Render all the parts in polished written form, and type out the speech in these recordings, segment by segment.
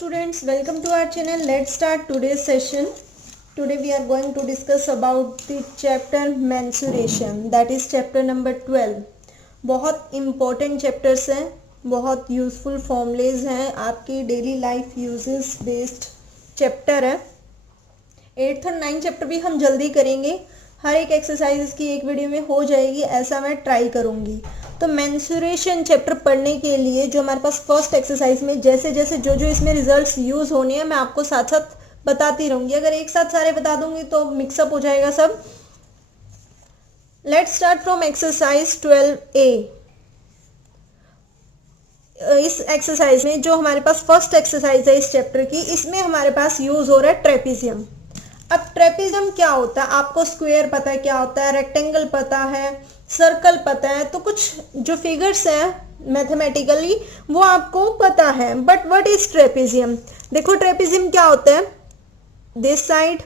students, welcome to our channel. Let's start today's session. Today we are going to discuss about the chapter mensuration, that is chapter number 12. बहुत important chapters हैं, बहुत useful formulas हैं, आपकी daily life uses based chapter है. 8th और 9th chapter भी हम जल्दी करेंगे, हर एक एक्सरसाइज की एक वीडियो में हो जाएगी, ऐसा मैं ट्राई करूँगी. तो मेंसुरेशन चैप्टर पढ़ने के लिए जो हमारे पास फर्स्ट एक्सरसाइज में जैसे जैसे जो जो इसमें रिजल्ट्स यूज़ होने हैं मैं आपको साथ साथ बताती रहूँगी. अगर एक साथ सारे बता दूंगी तो मिक्सअप हो जाएगा सब. Let's start from exercise 12A. इस एक्सरसाइज में जो हमारे पास फर्स्ट एक्सरसाइज है इस चैप्टर की, इसमें हमारे पास यूज़ हो रहा है ट्रेपीजियम. अब ट्रेपीजियम क्या होता है, आपको स्क्वायर पता है क्या होता है, रेक्टेंगल पता है, सर्कल पता है, तो कुछ जो फिगर्स हैं मैथमेटिकली वो आपको पता है. But what is trapezium? देखो ट्रेपीजियम क्या होता है, this side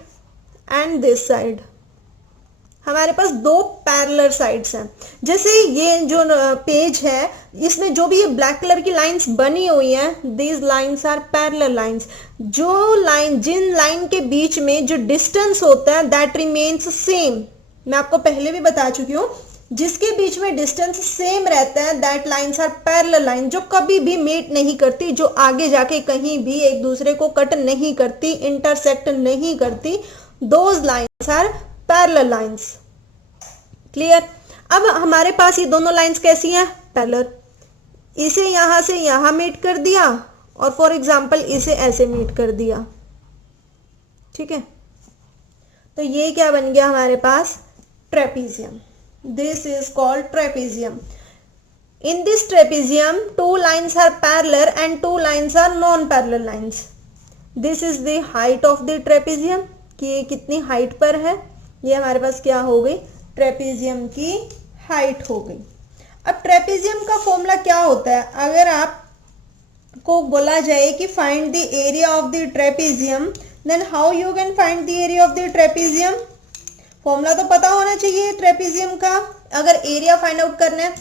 and this side. हमारे पास दो पैरेलल साइड्स हैं. जैसे ये जो पेज है इसमें जो भी ये ब्लैक कलर की लाइंस बनी हुई हैं, these lines are parallel lines. जो लाइन जिन लाइन के बीच में जो डिस्टेंस होता है दैट रिमेन्स सेम. मैं आपको पहले भी बता चुकी हूँ, जिसके बीच में डिस्टेंस सेम रहता है that lines are parallel line. जो कभी भी मीट नहीं करती, जो आगे जाके कहीं भी एक दूसरे को कट नहीं करती, इंटरसेक्ट नहीं करती, those lines are parallel lines. Clear? अब हमारे पास ये दोनों लाइंस कैसी हैं? पैरेलल. इसे यहां से यहां मीट कर दिया और फॉर एग्जांपल इसे ऐसे मीट कर दिया. ठीक है, तो ये क्या बन गया हमारे पास? Trapezium. This is called trapezium. In this trapezium, two lines are parallel and two lines are non-parallel lines. This is the height of the trapezium. कि ये कितनी हाइट पर है, ये हमारे पास क्या हो गई? ट्रेपीजियम की हाइट हो गई. अब ट्रेपीजियम का फॉर्मूला क्या होता है? अगर आपको बोला जाए कि find the area of the trapezium, then how you can find the area of the trapezium? Formula तो पता होना चाहिए ट्रेपीजियम का अगर एरिया फाइंड आउट करना है.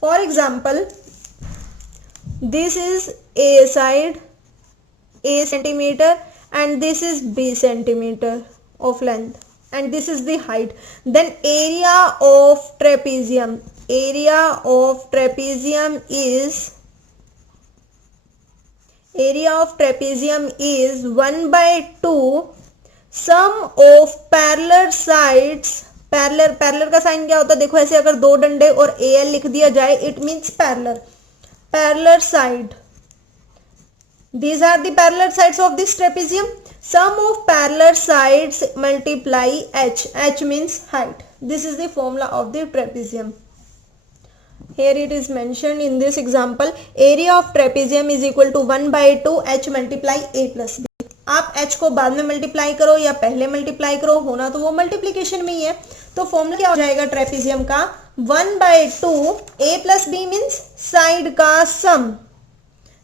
For example this is a side, a centimeter, and this is b centimeter of length, and this is the height. Then area of trapezium is 1/2 sum of parallel sides. Parallel का sign क्या होता है? देखो ऐसे अगर दो डंडे और AL लिख दिया जाए it means parallel side. These are the parallel sides of this trapezium. Sum of parallel sides multiply h. H means height. This is the formula of the trapezium. Here it is mentioned in this example. Area of trapezium is equal to 1/2 h multiply a plus b. आप h को बाद में multiply करो या पहले multiply करो, होना तो वो मल्टीप्लीकेशन में ही है. तो फॉर्मूला क्या हो जाएगा ट्रेपीजियम का? 1/2 a plus b means side का सम.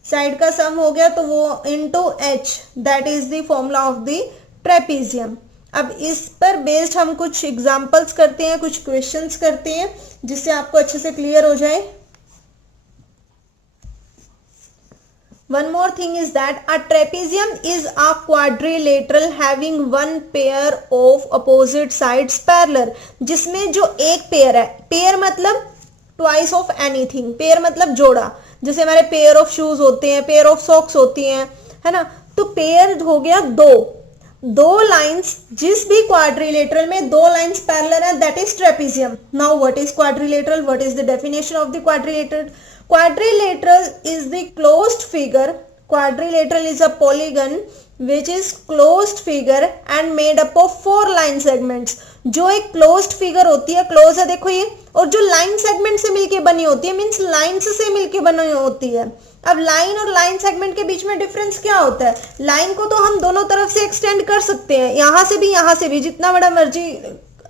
साइड का सम हो गया तो वो into H, that is the formula of the trapezium. अब इस पर बेस्ड हम कुछ एग्जांपल्स करते हैं, कुछ क्वेश्चंस करते हैं जिससे आपको अच्छे से क्लियर हो जाए. One more thing is that a trapezium is a quadrilateral having one pair of opposite sides parallel. जिसमें जो एक पेयर है, पेयर मतलब ट्वाइस ऑफ एनीथिंग, पेयर मतलब जोड़ा. जैसे हमारे पेयर ऑफ शूज होते हैं, पेयर ऑफ सॉक्स होती हैं, है ना. तो पेयर हो गया दो लाइंस. जिस भी क्वाड्रिलेटरल में दो लाइंस पैरेलल है that is trapezium. Now what is quadrilateral? What is the definition of the quadrilateral? Quadrilateral is the closed figure. Quadrilateral is a polygon which is closed figure and made up of 4 line segments. जो एक closed figure होती है, close है देखो ये, और जो line segment से मिलके बनी होती है, मीन्स lines से मिलके बनी होती है. अब लाइन और लाइन सेगमेंट के बीच में डिफरेंस क्या होता है? लाइन को तो हम दोनों तरफ से एक्सटेंड कर सकते हैं, यहाँ से भी जितना बड़ा मर्जी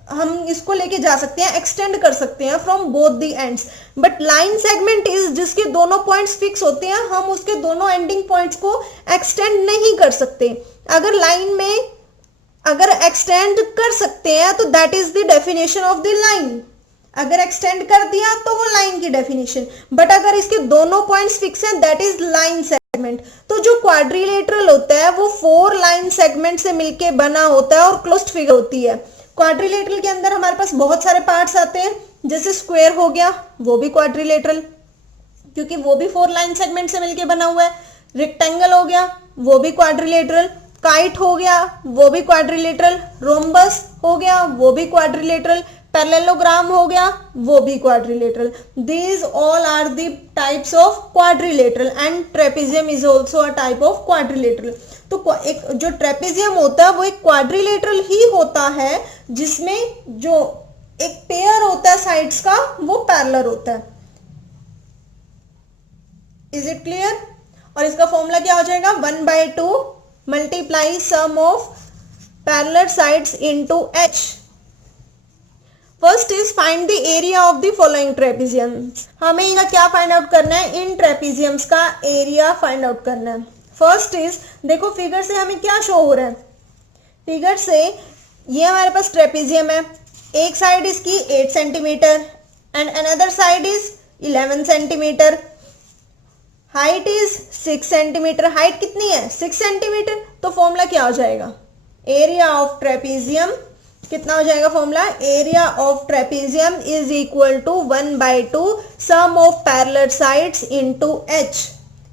हम इसको लेके जा सकते हैं, एक्सटेंड कर सकते हैं from both the ends. But line segment is जिसके दोनों पॉइंट्स फिक्स होते हैं, हम उसके दोनों एंडिंग पॉइंट्स को एक्सटेंड नहीं कर सकते. अगर लाइन में अगर एक्सटेंड कर सकते हैं तो that is the definition of the line. अगर एक्सटेंड कर दिया तो वो लाइन की डेफिनेशन. बट अगर इसके दोनों पॉइंट्स फिक्स हैं दैट इज लाइन सेगमेंट। तो जो क्वाड्रिलेटरल होता है वो 4 लाइन सेगमेंट से मिलके बना होता है और क्लोज्ड फिगर होती है। क्वाड्रिलेटरल के अंदर हमारे पास बहुत सारे पार्ट्स आते हैं, जैसे स्क्वायर हो गया वो भी क्वाड्रिलेटरल क्योंकि वो भी 4 लाइन सेगमेंट से मिलके बना हुआ है। रेक्टेंगल हो गया वो भी क्वाड्रिलेटरल, काइट हो गया वो भी क्वाड्रिलेटरल, रोम्बस हो गया वो भी क्वाड्रिलेटरल, पैरेललोग्राम हो गया वो भी quadrilateral. These all are the types of quadrilateral and trapezium is also a type of quadrilateral. तो एक जो ट्रेपेजियम होता है वो एक क्वाड्रिलेटरल ही होता है जिसमें जो एक पेयर होता है साइड्स का वो पैरेलल होता है। Is it clear? और इसका फॉर्मूला क्या हो जाएगा, 1/2 multiply sum of parallel sides into h। First is find the area of the following trapeziums. हमें इनका क्या फाइंड आउट करना है, इन ट्रेपेजियम्स का एरिया फाइंड आउट करना है। फर्स्ट इज देखो फिगर से हमें क्या शो हो रहा है, फिगर से ये हमारे पास ट्रेपेजियम है, एक साइड इसकी 8 centimetre and another side is 11 centimetre, height is 6 centimetre. Height कितनी है, 6 सेंटीमीटर। तो फॉर्मूला क्या हो जाएगा, एरिया ऑफ ट्रेपेजियम कितना हो जाएगा, formula area of trapezium is equal to 1/2 sum of parallel sides into h।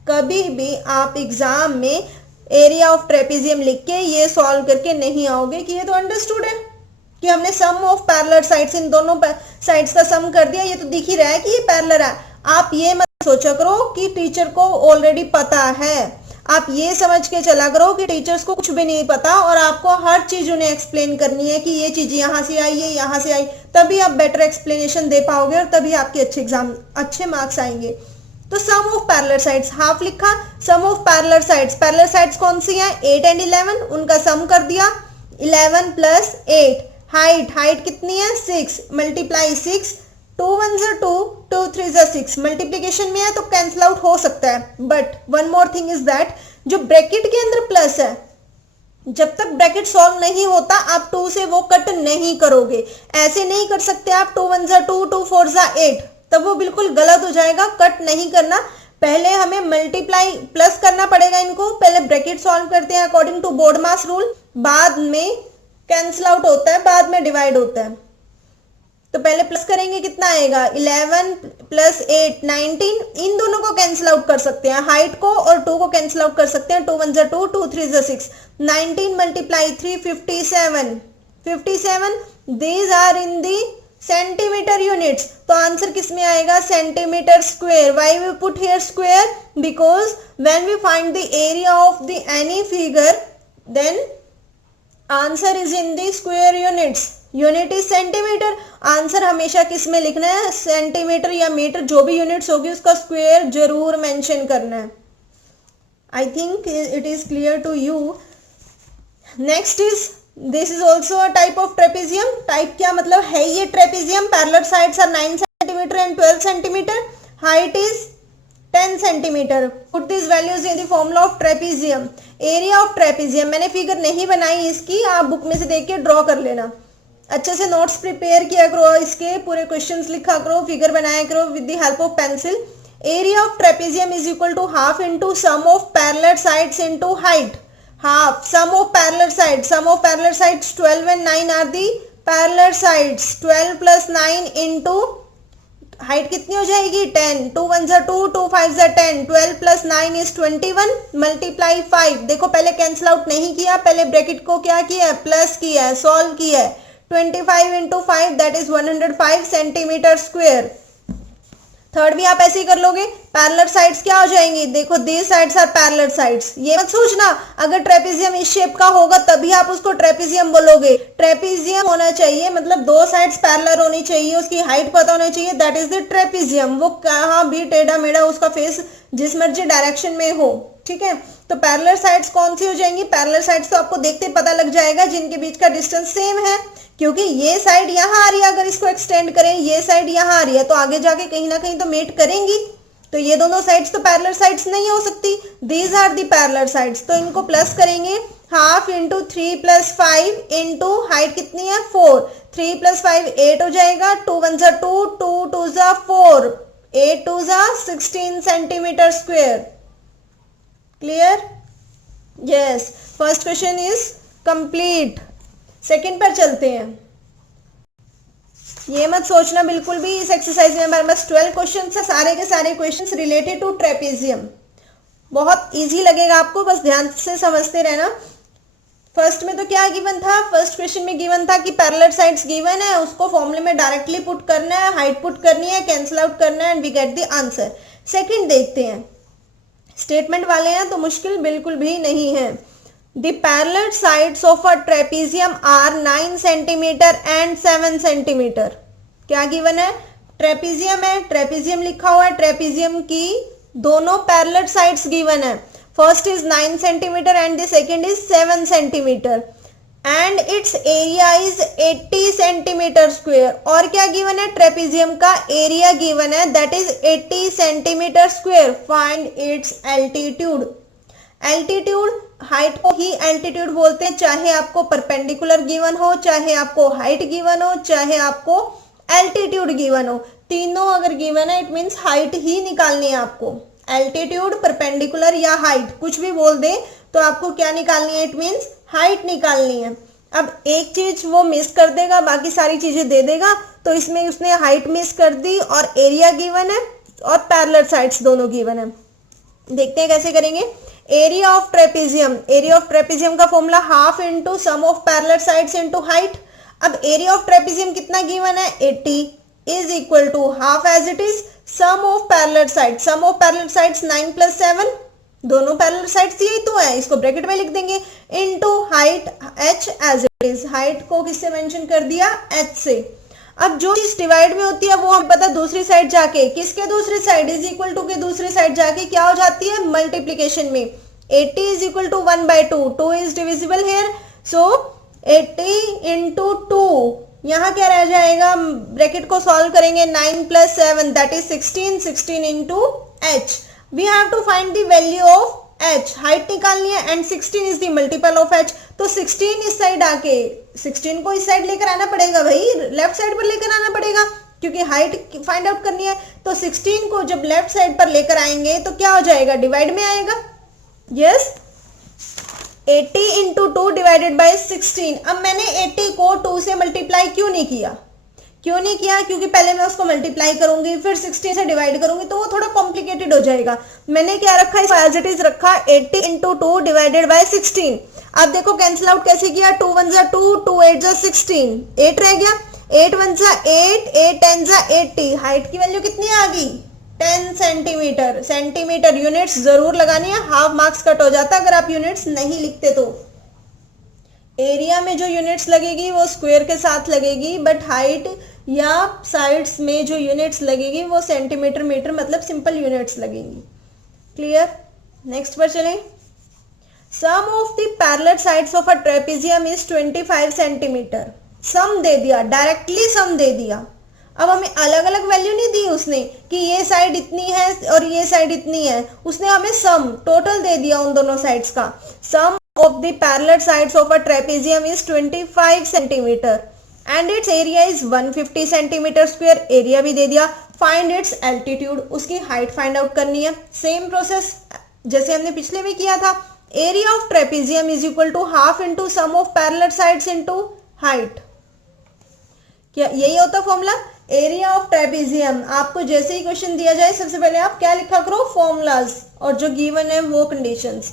कभी भी आप एग्जाम में एरिया ऑफ ट्रेपेजियम लिख के ये सॉल्व करके नहीं आओगे कि ये तो अंडरस्टूड है कि हमने सम ऑफ पैरेलल साइड्स, इन दोनों साइड्स का सम कर दिया, ये तो दिख ही रहा है कि ये पैरेलल है। आप ये मत सोचा करो कि टीचर को ऑलरेडी पता है, आप ये समझ के चला करो कि टीचर्स को कुछ भी नहीं पता और आपको हर चीज उन्हें एक्सप्लेन करनी है कि ये चीज यहाँ से आई, ये यहाँ से आई, तभी आप बेटर एक्सप्लेनेशन दे पाओगे और तभी आपके अच्छे मार्क्स आएंगे। तो सम ऑफ पैरेलल साइड्स हाफ लिखा, सम ऑफ पैरेलल साइड्स कौन सी है, 8 एंड 11, उनका सम कर दिया, 11 प्लस 8। हाइट कितनी है, 6 मल्टीप्लाई 6, 2 1 2, 2 3 6, मल्टीप्लीकेशन में है तो कैंसिल आउट हो सकता है। But one more thing is that जो ब्रैकेट के अंदर प्लस है, जब तक ब्रैकेट सॉल्व नहीं होता आप 2 से वो कट नहीं करोगे। ऐसे नहीं कर सकते आप 2 1 2, 2 4 8, तब वो बिल्कुल गलत हो जाएगा। कट नहीं करना, पहले हमें मल्टीप्लाई प्लस करना पड़ेगा इनको, पहले ब्रैकेट सॉल्व करते हैं according to BODMAS rule, बाद में कैंसिल आउट होता है, बाद में डिवाइड होता है। तो पहले प्लस करेंगे, कितना आएगा, 11 प्लस 8 19, इन दोनों को कैंसिल आउट कर सकते हैं, हाइट को और 2 को कैंसिल आउट कर सकते हैं, 2 1 2, 2 3 6, 19 multiply 3 57, these are in the centimetre units. तो आंसर किस में आएगा, centimetre square. Why we put here square, because when we find the area of the any figure then answer is in the square units, unit is centimetre. Answer हमेशा किस में लिखना है, centimetre या मीटर, जो भी यूनिट्स होगी उसका स्क्वायर जरूर मेंशन करना है। I think it is clear to you. Next is this is also a type of trapezium. Type क्या मतलब है ये trapezium, parallel sides are 9 centimetre and 12 centimetre, height is 10 centimetre. Put this values in the formula of trapezium. Area of trapezium, मैंने figure नहीं बनाई इसकी, आप book में से देख के ड्रॉ कर लेना, अच्छे से नोट्स प्रिपेयर किया करो, इसके पूरे क्वेश्चंस लिखा करो, फिगर बनाया करो with the help of pencil. Area of trapezium is equal to half into sum of parallel sides into height. Half sum of parallel sides 12 and 9 are the parallel sides, 12 plus 9 into height कितनी हो जाएगी, 10, 2 1 2, 2 5 10, 12 plus 9 is 21 multiply 5। देखो पहले cancel out नहीं किया, पहले bracket को क्या किया है, प्लस किया है, सॉल्व किया है। 25 into 5 that is 105 centimetre square. Third भी आप ऐसे ही कर लोगे। पैरेलल साइड्स क्या हो जाएंगी, देखो these sides are parallel sides. ये मत सोचना अगर ट्रेपेजियम इस शेप का होगा तभी आप उसको ट्रेपेजियम बोलोगे। ट्रेपेजियम होना चाहिए मतलब 2 साइड्स पैरेलल होनी चाहिए, उसकी हाइट पता होनी चाहिए, दैट इज द ट्रेपेजियम। वो कहाँ भी टेढ़ा मेढ़ा उसका फेस जिस मर्जी डायरेक्शन में हो, ठीक है। तो पैरेलल साइड्स कौन सी हो जाएंगी, पैरेलल साइड्स तो आपको देखते पता लग जाएगा जिनके बीच का डिस्टेंस सेम है, क्योंकि ये साइड यहाँ आ रही है, अगर इसको एक्सटेंड करें ये साइड यहाँ आ रही है तो आगे जाके कहीं ना कहीं तो मेट करेंगी। तो ये दोनों साइड्स तो पैरेलल साइड्स नहीं हो सकती, these are the parallel sides. तो इनको प्लस करेंगे, half into 3 plus 5 into height कितनी है 4, 3 प्लस 5 8 हो जाएगा, 2 1 2, 2 2 4, 8 2 16 centimetre square. Clear? Yes, first question is complete. Second पर चलते हैं। ये मत सोचना बिल्कुल भी इस एक्सरसाइज में हमारे पास 12 क्वेश्चन है, सारे के सारे क्वेश्चन रिलेटेड टू ट्रेपेजियम। बहुत इजी लगेगा आपको, बस ध्यान से समझते रहना। फर्स्ट में तो क्या गिवन था, फर्स्ट क्वेश्चन में गिवन था कि पैरेलल साइड्स गिवन है, उसको फॉर्मूले में डायरेक्टली पुट करना है, हाइट पुट करनी है, कैंसिल आउट करना है and we get the answer. Second देखते हैं, स्टेटमेंट वाले हैं तो मुश्किल बिल्कुल भी नहीं है। The parallel sides of a trapezium are 9 centimetre and 7 centimetre. क्या गिवन है, ट्रेपेजियम है, ट्रेपेजियम लिखा हुआ है, ट्रेपेजियम की दोनों पैरेलल साइड्स गिवन है। First is 9 centimetre and the second is 7 centimetre and its area is 80 centimetre square. और क्या गिवन है, ट्रेपेजियम का एरिया गिवन है, that is 80 centimetre square. Find its altitude. Altitude, height को ही altitude बोलते हैं, चाहे आपको परपेंडिकुलर गिवन हो, चाहे आपको हाइट गिवन हो, चाहे आपको एल्टीट्यूड गिवन हो। तीनों अगर गिवन है इट मीन्स हाइट ही निकालनी है आपको। एल्टीट्यूड, परपेंडिकुलर या हाइट कुछ भी बोल दे तो आपको क्या निकालनी है, इट मीन्स हाइट निकालनी है। अब एक चीज वो मिस कर देगा, बाकी सारी चीजें दे देगा, तो इसमें उसने हाइट मिस कर दी और एरिया गिवन है और पैरेलल साइड्स दोनों गिवन है। देखते हैं कैसे करेंगे। Area of trapezium, area of trapezium का formula half into sum of parallel sides into height. अब एरिया ऑफ ट्रेपेजियम कितना गिवन है, 80 is equal to half as it is sum of parallel side. Sum of parallel sides 9 plus 7, दोनों parallel sides यही तो है, इसको bracket में लिख देंगे, into height h as it is. Height को किससे मेंशन कर दिया, h से। अब जो चीज डिवाइड में होती है वो हम पता दूसरी साइड जाके, किसके दूसरी साइड, इज इक्वल टू के दूसरी साइड जाके क्या हो जाती है, मल्टीप्लीकेशन में। 80 is equal to 1/2, 2 is divisible here, so 80 into 2, यहाँ क्या रह जाएगा, ब्रैकेट को सॉल्व करेंगे, 9 plus 7 that is 16, 16 into h। We have to find the value of h, height निकालनी है and 16 is the multiple of h। तो 16 इस साइड आके 16 को इस साइड लेकर आना पड़ेगा भाई, लेफ्ट साइड पर लेकर आना पड़ेगा क्योंकि हाइट फाइंड आउट करनी है। तो 16 को जब लेफ्ट साइड पर लेकर आएंगे तो क्या हो जाएगा, डिवाइड में आएगा। Yes, 80 into 2 divided by 16। अब मैंने 80 को 2 से मल्टीप्लाई क्यों नहीं किया, क्योंकि पहले मैं उसको मल्टीप्लाई करूंगी फिर 16 से डिवाइड करूंगी तो वो थोड़ा कॉम्प्लिकेटेड हो जाएगा। मैंने क्या रखा, एज इट इज रखा, 80 इंटू 2 डिवाइडेड बाई 16। अब देखो कैंसिल आउट कैसे किया, 2 1 जा 2, 2 8 जा 16, 8 रह गया, 8 1 जा 8, 8 10 जा 80। हाइट की वैल्यू कितनी आ गई, 10 सेंटीमीटर। सेंटीमीटर यूनिट्स जरूर लगानी है, हाफ मार्क्स कट हो जाता अगर आप यूनिट्स नहीं लिखते तो। एरिया में जो यूनिट्स लगेगी वो स्क्वायर के साथ लगेगी, बट हाइट या साइड्स में जो यूनिट्स लगेगी वो सेंटीमीटर मीटर मतलब सिंपल यूनिट्स लगेंगी। क्लियर? नेक्स्ट पर चलें। Sum of the parallel sides of a trapezium is 25 centimetre. Sum दे दिया, डायरेक्टली सम दे दिया। अब हमें अलग अलग वैल्यू नहीं दी उसने कि ये साइड इतनी है और ये साइड इतनी है, उसने हमें सम टोटल दे दिया उन दोनों साइड्स का। सम of the parallel sides of a trapezium is 25 centimeter and its area is 150 centimeter square। Area भी दे दिया। find its altitude, उसकी हाइट फाइंड आउट करनी है। सेम प्रोसेस जैसे हमने पिछले में किया था। Area of trapezium is equal to half into sum of parallel sides into height. क्या यही होता फॉर्मूला, एरिया ऑफ ट्रेपेजियम। आपको जैसे ही क्वेश्चन दिया जाए सबसे पहले आप क्या लिखा करो, फॉर्मूलाज, और जो गिवन है वो conditions.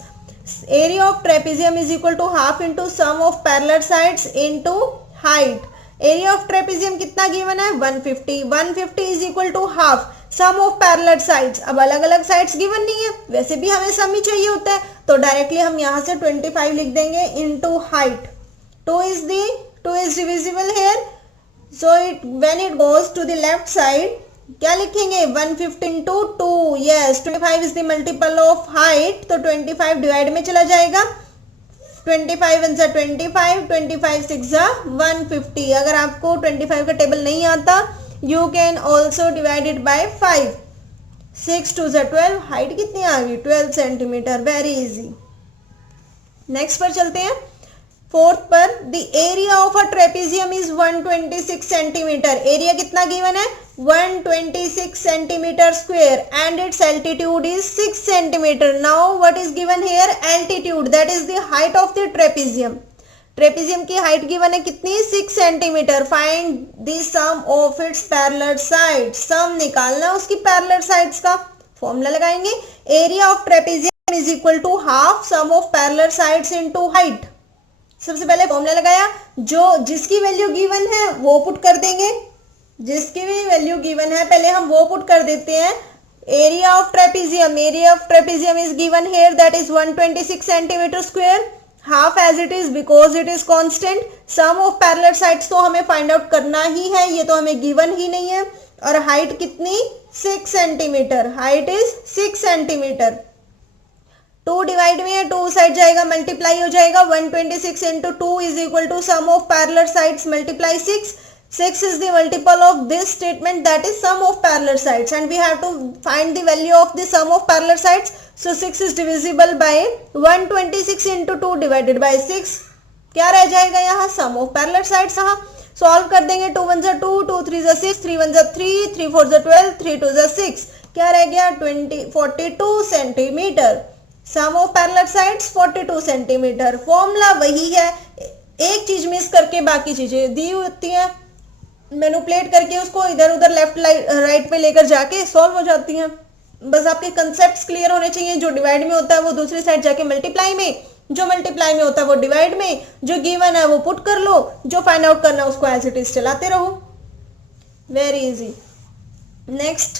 Area of trapezium is equal to half into sum of parallel sides into height. Area of trapezium कितना गिवन है, 150। 150 is equal to half sum of parallel sides. अब अलग अलग साइड्स गिवन नहीं है, वैसे भी हमें सम ही चाहिए होता है, तो डायरेक्टली हम यहाँ से 25 लिख देंगे into height. 2 is divisible here, so when it goes to the left side क्या लिखेंगे, 150 into 2। Yes, 25 is the multiple of height, तो 25 डिवाइड में चला जाएगा। 25 1 जा 25, 25 6 जा 150। अगर आपको 25 का टेबल नहीं आता you can also divide it by 5। 6 2 जा 12, हाइट कितनी आ गई, 12 सेंटीमीटर। Very easy. नेक्स्ट पर चलते हैं। फोर्थ पर the area of a trapezium is 126 centimetre. Area कितना गिवन है? 126 centimetre square and its altitude is 6 centimetre. Now what is given here? Altitude, that is the height of the trapezium. Trapezium की height given है कितनी? 6 centimetre. Find the sum of its parallel sides. Sum निकालना उसकी parallel sides का। Formula लगाएंगे, area of trapezium is equal to half sum of parallel sides into height. सबसे पहले formula लगाया, जो जिसकी वैल्यू गिवन है वो पुट कर देंगे, जिसकी भी वैल्यू गिवन है पहले हम वो पुट कर देते हैं। Area of trapezium is given here, that is 126 centimetre square. Half as it is because it is constant. Sum of parallel sides तो हमें फाइंड आउट करना ही है, ये तो हमें गिवन ही नहीं है। और हाइट कितनी? 6 centimetre. Height is 6 centimetre. 2 divide में है, 2 साइड जाएगा मल्टीप्लाई हो जाएगा। 126 into 2 is equal to sum of parallel sides multiply 6. 6 is the multiple of this statement, that is sum of parallel sides, and we have to find the value of the sum of parallel sides. So 6 is divisible by 126 into 2 divided by 6. क्या रह जाएगा यहाँ? sum of parallel sides। यहाँ solve कर देंगे। 2 1 2, 2 3 6, 3 1 3, 3 4 12, 3 2 6। क्या रह गया? 42 centimetre. Sum of parallel sides 42 centimetre. Formula वही है, एक चीज मिस करके बाकी चीजें दी होती हैं, मैनिपुलेट करके उसको इधर उधर लेफ्ट राइट पे लेकर जाके सॉल्व हो जाती हैं। बस आपके कंसेप्ट्स क्लियर होने चाहिए। जो डिवाइड में होता है वो दूसरी साइड जाके मल्टीप्लाई में, जो मल्टीप्लाई में होता है वो डिवाइड में, जो गिवन है वो पुट कर लो, जो फाइंड आउट करना है उसको एज इट इज चलाते रहो। Very easy. Next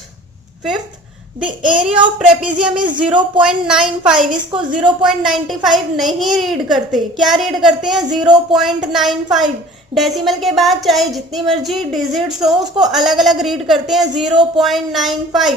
fifth, the area of trapezium is 0.95। इसको 0.95 नहीं रीड करते, क्या रीड करते हैं? 0.95। डेसिमल के बाद चाहे जितनी मर्जी डिजिट्स हो उसको अलग अलग रीड करते हैं। 0.95।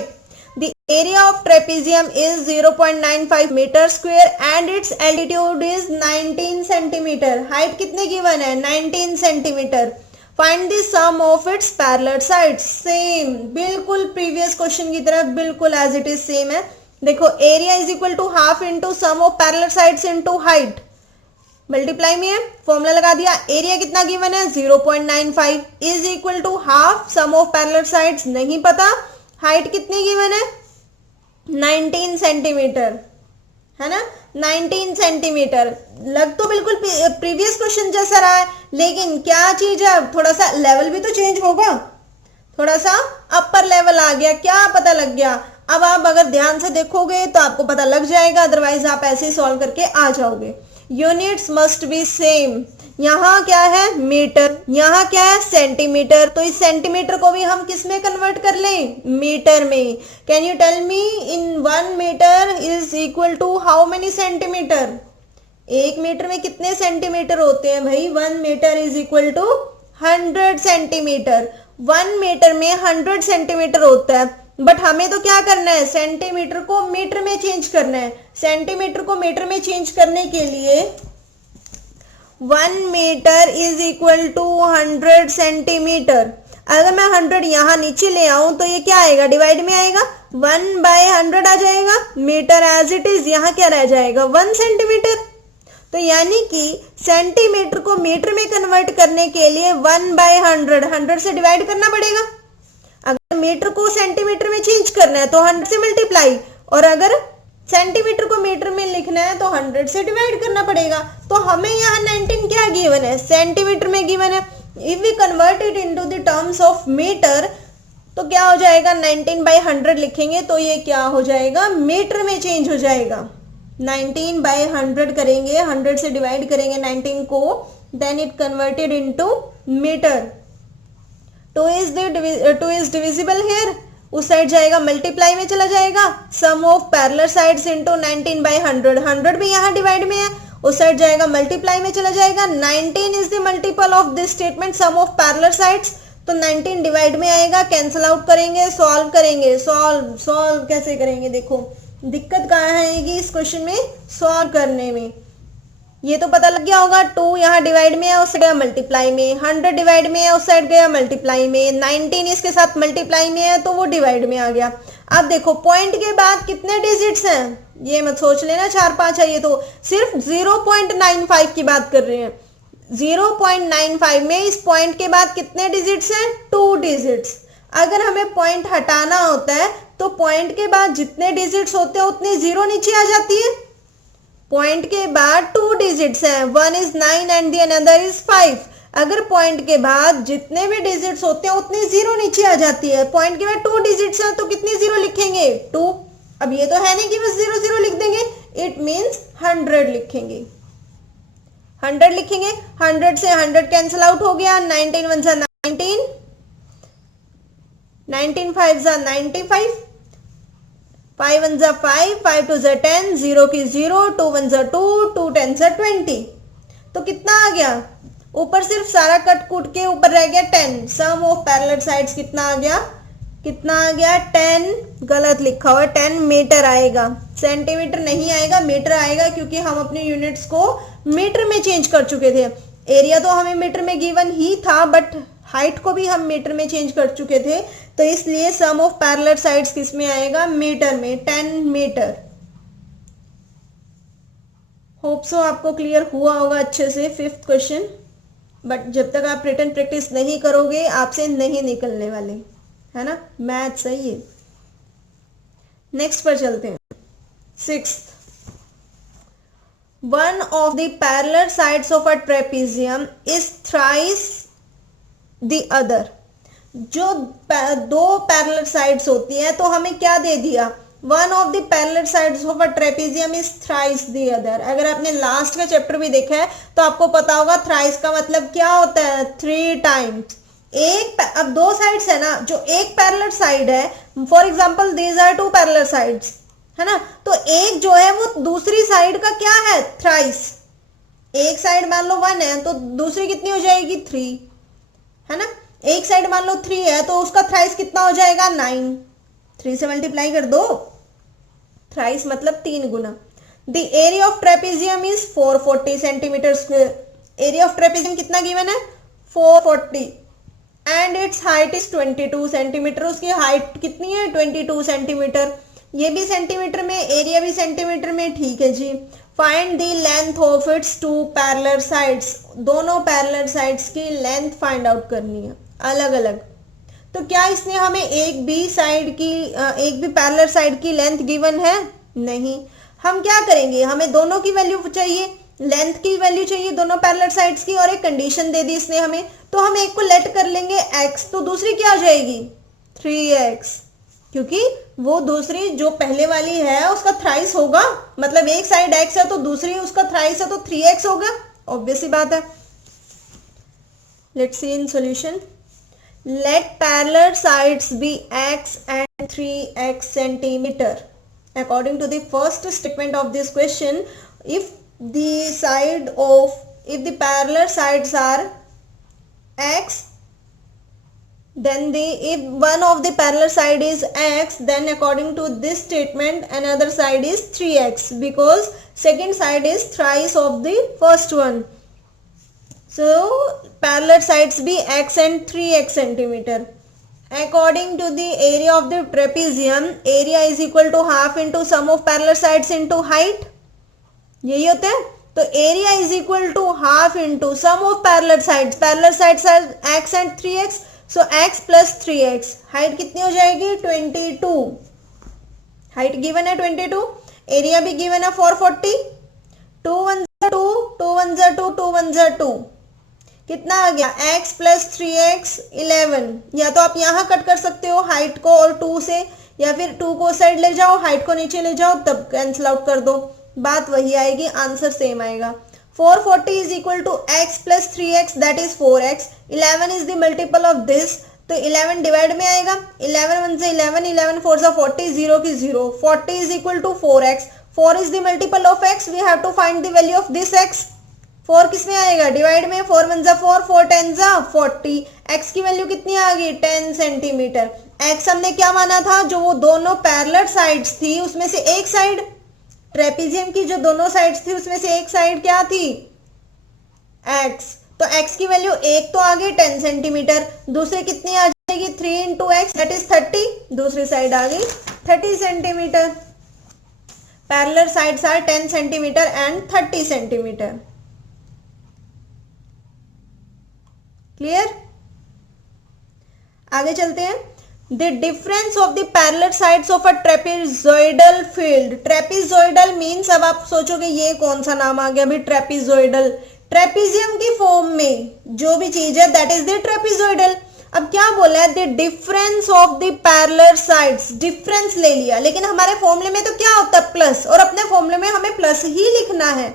The area of trapezium is 0.95 metre square and its altitude is 19 centimetre. Height कितने गिवन है? 19 centimetre. Find the sum of its parallel sides. Same, बिल्कुल प्रीवियस क्वेश्चन की तरह बिल्कुल एज इट इज सेम है। देखो, area is equal to half into sum of parallel sides into height. Multiply में है, फॉर्मूला लगा दिया। एरिया कितना गिवन है? 0.95 is equal to half sum of parallel sides नहीं पता। हाइट कितनी गिवन है? 19 सेंटीमीटर, है ना? 19 सेंटीमीटर। लग तो बिल्कुल प्रीवियस क्वेश्चन जैसा रहा है, लेकिन क्या चीज है, थोड़ा सा लेवल भी तो चेंज होगा, थोड़ा सा अपर लेवल आ गया। क्या पता लग गया? अब आप अगर ध्यान से देखोगे तो आपको पता लग जाएगा, अदरवाइज आप ऐसे ही सॉल्व करके आ जाओगे। Units must be same. यहाँ क्या है? मीटर। यहाँ क्या है? सेंटीमीटर। तो इस सेंटीमीटर को भी हम किस में कन्वर्ट कर लें? मीटर में। Can you tell me in 1 metre is equal to how many centimetre? 1 metre में कितने सेंटीमीटर होते हैं भाई? 1 metre is equal to 100 centimetre. 1 metre में 100 सेंटीमीटर होता है, बट हमें तो क्या करना है? सेंटीमीटर को मीटर में चेंज करना है। सेंटीमीटर को मीटर में चेंज करने के लिए 1 metre is equal to 100 centimetre. अगर मैं 100 यहाँ नीचे ले आऊं तो ये क्या आएगा? डिवाइड में आएगा, 1/100 आ जाएगा। मीटर एज इट इज यहाँ क्या रह जाएगा? 1 सेंटीमीटर। तो यानी कि सेंटीमीटर को मीटर में कन्वर्ट करने के लिए 1/100, 100 से डिवाइड करना पड़ेगा। अगर मीटर को सेंटीमीटर में चेंज करना है तो 100 से मल्टीप्लाई, और अगर सेंटीमीटर को मीटर में लिखना है तो 100 से डिवाइड करना पड़ेगा। तो हमें यहाँ 19 क्या गिवन है? सेंटीमीटर में गिवन है। If we convert it into the terms of metre तो क्या हो जाएगा? 19/100 लिखेंगे तो ये क्या हो जाएगा? मीटर में चेंज हो जाएगा। 19/100 करेंगे, 100 से डिवाइड करेंगे 19 को, then it converted into metre. 2 is divisible here, उस साइड जाएगा मल्टीप्लाई में चला जाएगा। Sum of parallel sides into 19/100, 100 भी यहाँ डिवाइड में है, उस साइड जाएगा मल्टीप्लाई में चला जाएगा। 19 is the multiple of this statement sum of parallel sides, तो 19 डिवाइड में आएगा। कैंसिल आउट करेंगे, सॉल्व करेंगे। सॉल्व कैसे करेंगे? देखो दिक्कत कहाँ आएगी इस क्वेश्चन में सॉल्व करने में। ये तो पता लग गया होगा, 2 यहाँ डिवाइड में है, उस गया मल्टीप्लाई में। 100 डिवाइड में है, उस साइड गया मल्टीप्लाई में। 19 इसके साथ मल्टीप्लाई में है तो वो डिवाइड में आ गया। अब देखो पॉइंट के बाद कितने डिजिट्स हैं, ये मत सोच लेना 4-5 है, ये तो सिर्फ 0.95 की बात कर रहे हैं। 0.95 में इस पॉइंट के बाद कितने डिजिट्स हैं? 2 डिजिट्स। अगर हमें पॉइंट हटाना होता है तो पॉइंट के बाद जितने डिजिट्स होते हैं उतनी जीरो नीचे आ जाती है। पॉइंट के बाद 2 डिजिट्स हैं, one is 9 and the another is 5। अगर पॉइंट के बाद जितने भी डिजिट्स होते हैं उतनी जीरो नीचे आ जाती है। पॉइंट के बाद 2 डिजिट्स हैं तो कितनी जीरो लिखेंगे? 2। अब ये तो है नहीं कि बस 0 0 लिख देंगे, इट मीन्स 100 लिखेंगे। 100 लिखेंगे, 100 से 100 कैंसिल आउट हो गया, 19 1 जा 19, 19 5 जा 95, 5 1 जा 5, 5 2 जा 10, 0 की 0, 2 1 जा 2, 2 10 जा 20। तो कितना आ गया? ऊपर सिर्फ सारा कट कूट के ऊपर रह गया 10। सम ऑफ पैरेलल साइड्स कितना आ गया? कितना आ गया? 10। गलत लिखा हुआ है, 10 मीटर आएगा, सेंटीमीटर नहीं आएगा, मीटर आएगा, क्योंकि हम अपने यूनिट्स को मीटर में चेंज कर चुके थे। एरिया तो हमें मीटर में गिवन ही था, बट हाइट को भी हम मीटर में चेंज कर चुके थे, तो इसलिए सम ऑफ पैरेलल साइड्स किस में आएगा? मीटर में, 10 मीटर। होप सो आपको क्लियर हुआ होगा अच्छे से 5th क्वेश्चन, बट जब तक आप रिटन प्रैक्टिस नहीं करोगे आपसे नहीं निकलने वाले, है ना? मैथ सही है। नेक्स्ट पर चलते हैं। 6th, one of the parallel sides of a trapezium is thrice the other. जो दो पैरेलल साइड्स होती हैं तो हमें क्या दे दिया? One of the parallel sides of a trapezium is thrice the other. अगर आपने लास्ट का चैप्टर भी देखा है तो आपको पता होगा थ्राइस का मतलब क्या होता है? 3 टाइम्स। अब 2 साइड्स है ना, जो एक पैरेलल साइड है, for example these are 2 parallel sides, है ना, तो एक जो है वो दूसरी साइड का क्या है? थ्राइस। एक साइड मान लो 1 है तो दूसरी कितनी हो जाएगी? 3, है ना। एक साइड मान लो 3 है तो उसका थ्राइस कितना हो जाएगा? 9। 3 से मल्टीप्लाई कर दो, थ्राइस मतलब 3 गुना। The area of trapezium is 440 centimetre square. Area of trapezium कितना गिवन है? 440 and its height is 22 centimetre. उसकी हाइट कितनी है? 22 सेंटीमीटर। ये भी सेंटीमीटर में, एरिया भी सेंटीमीटर में, ठीक है जी। Find the length of its 2 parallel sides. दोनों पैरेलल साइड्स की लेंथ फाइंड आउट करनी है अलग अलग। तो क्या इसने हमें एक भी पैरेलल साइड की लेंथ गिवन है? नहीं। हम क्या करेंगे? हमें दोनों की वैल्यू चाहिए, लेंथ की वैल्यू चाहिए दोनों पैरेलल साइड्स की, और एक कंडीशन दे दी इसने हमें, तो हम एक को लेट कर लेंगे x, तो दूसरी क्या हो जाएगी? 3x, क्योंकि वो दूसरी जो पहले वाली है उसका थ्राइस होगा, मतलब एक साइड x है तो दूसरी उसका थ्राइस है तो 3x होगा, ऑब्वियस सी बात है। Let's see in solution. Let parallel sides be x and 3x centimeter. According to the first statement of this question, if the parallel sides are x, then if one of the parallel side is x, then according to this statement another side is 3x, because second side is thrice of the first one. So parallel sides be x and 3x centimeter. According to the area of the trapezium, area is equal to half into sum of parallel sides into height. यही होता है। तो area is equal to half into sum of parallel sides. Parallel sides are x and 3x. So x plus 3x. Height कितनी हो जाएगी? 22. Height given है 22. Area भी given है 440. 2 1 2, 2 1 2, 2 1 2. कितना आ गया? x plus 3x 11। या तो आप यहाँ कट कर सकते हो हाइट को और 2 से, या फिर 2 को साइड ले जाओ, हाइट को नीचे ले जाओ, तब कैंसिल आउट कर दो, बात वही आएगी, आंसर सेम आएगा। 440 is equal to x plus 3x, that is 4x। 11 is the multiple of this, तो 11 डिवाइड में आएगा। 11 1 से 11, 11 4 से 40, 0 की 0। 40 is equal to 4x। 4 is the multiple of x, we have to find the value of this x। 4 किस में आएगा? Divide में। 4 1 जा 4, 4 10 जा 40। x की वैल्यू कितनी आ गई? 10 सेंटीमीटर। x हमने क्या माना था? जो वो दोनों पैरेलल साइड्स थी उसमें से एक साइड, ट्रेपीजियम की जो दोनों साइड्स थी उसमें से एक साइड क्या थी? x। तो x की वैल्यू एक तो आ गई 10 सेंटीमीटर, दूसरी कितनी आ जाएगी? 3 इंटू एक्स, दैट इज 30। दूसरी साइड आ गई 30 centimetre. Parallel sides are 10 centimetre and 30 centimetre. Clear? आगे चलते हैं। The difference of the parallel sides of a trapezoidal field. Trapezoidal means, अब आप सोचोगे ये कौन सा नाम आ गया भाई ट्रेपेजोइडल, ट्रेपेजियम की फॉर्म में जो भी चीज है दैट इज द ट्रेपेजोइडल। अब क्या बोला है, the difference of the parallel sides, difference ले लिया, लेकिन हमारे फॉर्मूले में तो क्या होता है प्लस, और अपने फॉर्मूले में हमें प्लस ही लिखना है।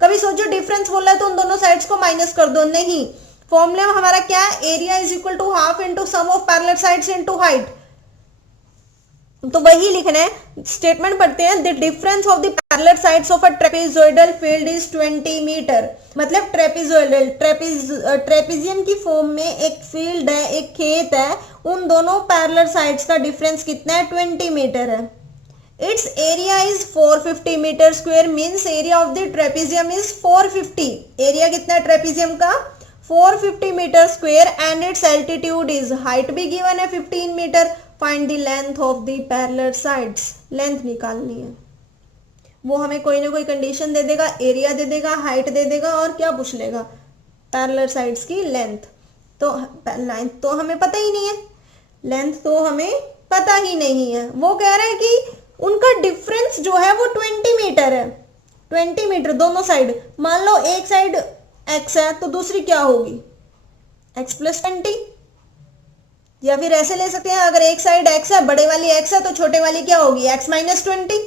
कभी सोचो डिफरेंस बोला है तो उन दोनों साइड्स को माइनस कर दो, नहीं, फॉर्मूले में हमारा क्या है, area is equal to half into sum of parallel sides into height, तो वही लिखना है। स्टेटमेंट पढ़ते हैं, the difference of the parallel sides of a trapezoidal field is 20 metre. मतलब ट्रेपेजोइडल, ट्रेपेजियम की फॉर्म में एक फील्ड है, एक खेत है, उन दोनों पैरेलल साइड्स का डिफरेंस कितना है, 20 मीटर है। Its area is 450 metre square, means area of the trapezium is 450। Area कितना है ट्रेपेजियम का, 450 metre square, and its altitude is, height भी गिवन है 15 metre. Find the length of the parallel sides, length निकालनी है। वो हमें कोई ना कोई कंडीशन दे देगा, एरिया दे देगा, हाइट दे देगा, और क्या पूछ लेगा, पैरेलल साइड्स की लेंथ। तो लेंथ तो हमें पता ही नहीं है, लेंथ तो हमें पता ही नहीं है। वो कह रहा है कि उनका डिफरेंस जो है वो 20 मीटर है, 20 मीटर दोनों साइड। मान लो एक साइड x है तो दूसरी क्या होगी, x प्लस 20, या फिर ऐसे ले सकते हैं, अगर एक साइड x है, बड़े वाली x है, तो छोटे वाली क्या होगी, x माइनस 20,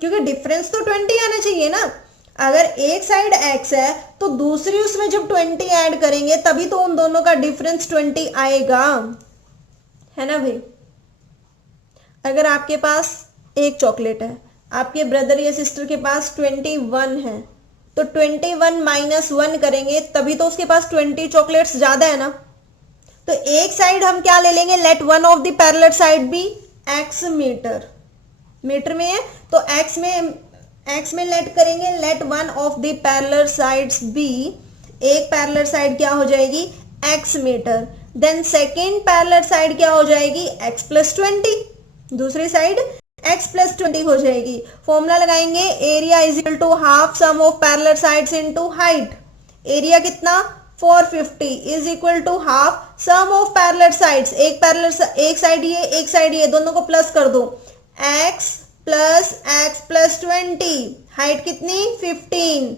क्योंकि डिफरेंस तो 20 आना चाहिए ना। अगर एक साइड x है तो दूसरी उसमें जब 20 ऐड करेंगे तभी तो उन दोनों का डिफरेंस 20 आएगा, है ना भाई। अगर आपके पास एक चॉकलेट है, आपके ब्रदर या सिस्टर के पास 21 है, तो 21 माइनस 1 करेंगे तभी तो उसके पास 20 चॉकलेट्स ज्यादा है ना। तो एक साइड हम क्या ले लेंगे, let one of the parallel side be x metre, metre में है तो x में लेट करेंगे, let one of the parallel sides be, एक पैरेलल साइड क्या हो जाएगी, x metre. Then second parallel side क्या हो जाएगी, x प्लस 20, दूसरी साइड x प्लस 20 हो जाएगी। फॉर्मूला लगाएंगे, area is equal to half sum of parallel sides into height. Area कितना, 450 is equal to half sum of parallel sides, एक side ये, एक साइड ये, दोनों को प्लस कर दो, x प्लस 20, हाइट कितनी 15,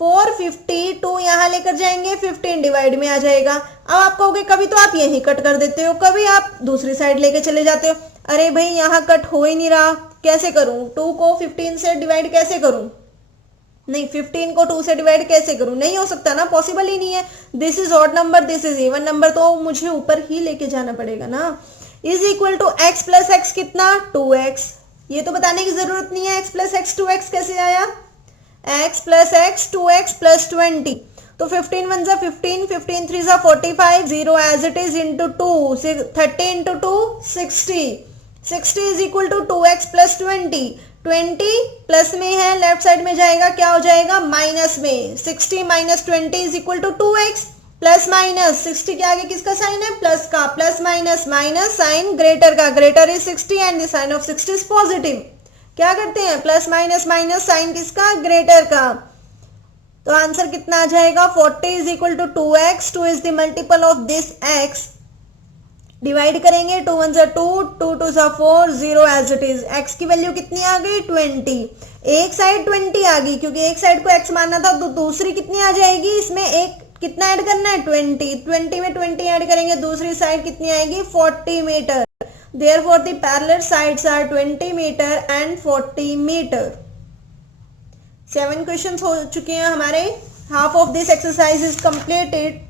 450 टू यहाँ लेकर जाएंगे 15 डिवाइड में आ जाएगा। अब आप कहोगे कभी तो आप यही कट कर देते हो, कभी आप दूसरी साइड लेके चले जाते हो, अरे भाई यहाँ कट हो ही नहीं रहा, कैसे करूं, 2 को 15 से डिवाइड कैसे करूं, नहीं 15 को 2 से डिवाइड कैसे करूं, नहीं हो सकता ना, पॉसिबल ही नहीं है। This is odd number, this is even number, तो मुझे ऊपर ही लेके जाना पड़ेगा ना। Is equal to x plus x कितना, 2x। ये तो बताने की जरूरत नहीं है, x प्लस एक्स 2x कैसे आया, x plus x 2x plus 20, तो 15 1 जा 15, 15 3 जा 45, 0 as it is into 2, 30 into 2 60, 60 is equal to 2x plus 20, 20 plus में है, लेफ्ट साइड में जाएगा, क्या हो जाएगा माइनस में, 60 minus 20 is equal to 2x, plus minus 60 के आगे किसका साइन है, प्लस का, plus minus minus sign greater का, greater is 60 and the sign of 60 is positive. क्या करते हैं, प्लस माइनस माइनस साइन किसका, ग्रेटर का, तो आंसर कितना आ जाएगा, 40 is equal to 2x, 2 is the multiple of this x, divide करेंगे, 2 1 जा 2, 2 2 जा 4, 0 एज इट इज। x की वैल्यू कितनी आ गई, 20, एक साइड 20 आ गई, क्योंकि एक साइड को x मानना था, तो दूसरी कितनी आ जाएगी, इसमें एक कितना ऐड करना है, 20, 20 में 20 ऐड करेंगे, दूसरी साइड कितनी आएगी, 40 metre. Therefore the parallel sides are 20 metre and 40 metre. 7 questions हो चुके हैं हमारे, half of this exercise is completed.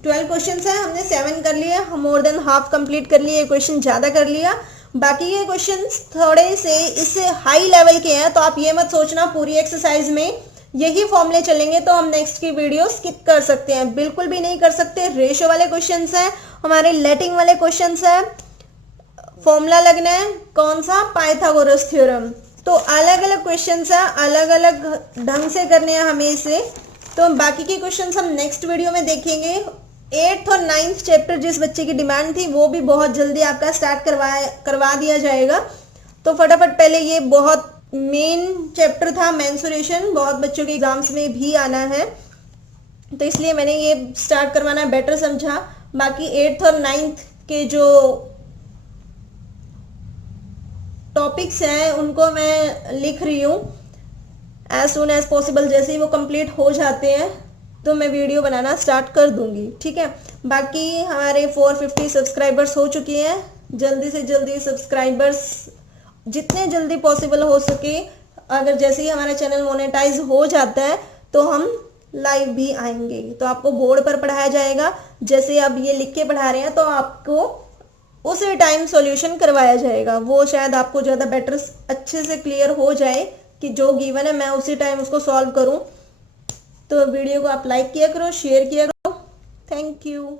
12 questions है, हमने 7 कर लिया, हम मोर देन हाफ कंप्लीट कर लिए, क्वेश्चन ज्यादा कर लिया। बाकी ये क्वेश्चंस थोड़े से इससे हाई लेवल के हैं, तो आप ये मत सोचना पूरी एक्सरसाइज में यही फॉर्मूले चलेंगे तो हम नेक्स्ट की वीडियो स्किप कर सकते हैं, बिल्कुल भी नहीं कर सकते। रेशो वाले क्वेश्चंस हैं हमारे, लेटिंग वाले क्वेश्चंस हैं, फॉर्मूला लगना है कौन सा, पाइथागोरस थ्योरम। तो अलग अलग क्वेश्चंस हैं, अलग अलग ढंग से करने हैं हमें इसे, तो बाकी के क्वेश्चंस हम नेक्स्ट वीडियो में देखेंगे। 8th और 9th चैप्टर जिस बच्चे की डिमांड थी वो भी बहुत जल्दी आपका स्टार्ट करवा दिया जाएगा। तो फटाफट पहले, ये बहुत मेन चैप्टर था मेंसुरेशन, बहुत बच्चों के एग्जाम्स में भी आना है, तो इसलिए मैंने ये स्टार्ट करवाना बेटर समझा। बाकी 8th और 9th के जो टॉपिक्स हैं उनको मैं लिख रही हूँ एज सुन एज पॉसिबल। जैसे ही वो कंप्लीट हो जाते हैं तो मैं वीडियो बनाना स्टार्ट कर दूंगी, ठीक है। बाकी हमारे 450 सब्सक्राइबर्स हो चुके हैं। जल्दी से जल्दी सब्सक्राइबर्स जितने जल्दी पॉसिबल हो सके, अगर जैसे ही हमारा चैनल मोनेटाइज हो जाता है तो हम लाइव भी आएंगे। तो आपको बोर्ड पर पढ़ाया जाएगा, जैसे अब ये लिख के पढ़ा रहे हैं तो आपको उसी टाइम सॉल्यूशन करवाया जाएगा। वो शायद आपको ज़्यादा बेटर अच्छे से क्लियर हो जाए कि जो गिवन है मैं उसी टाइम उसको सॉल्व करूं। तो वीडियो को आप लाइक किया करो, शेयर किया करो। Thank you.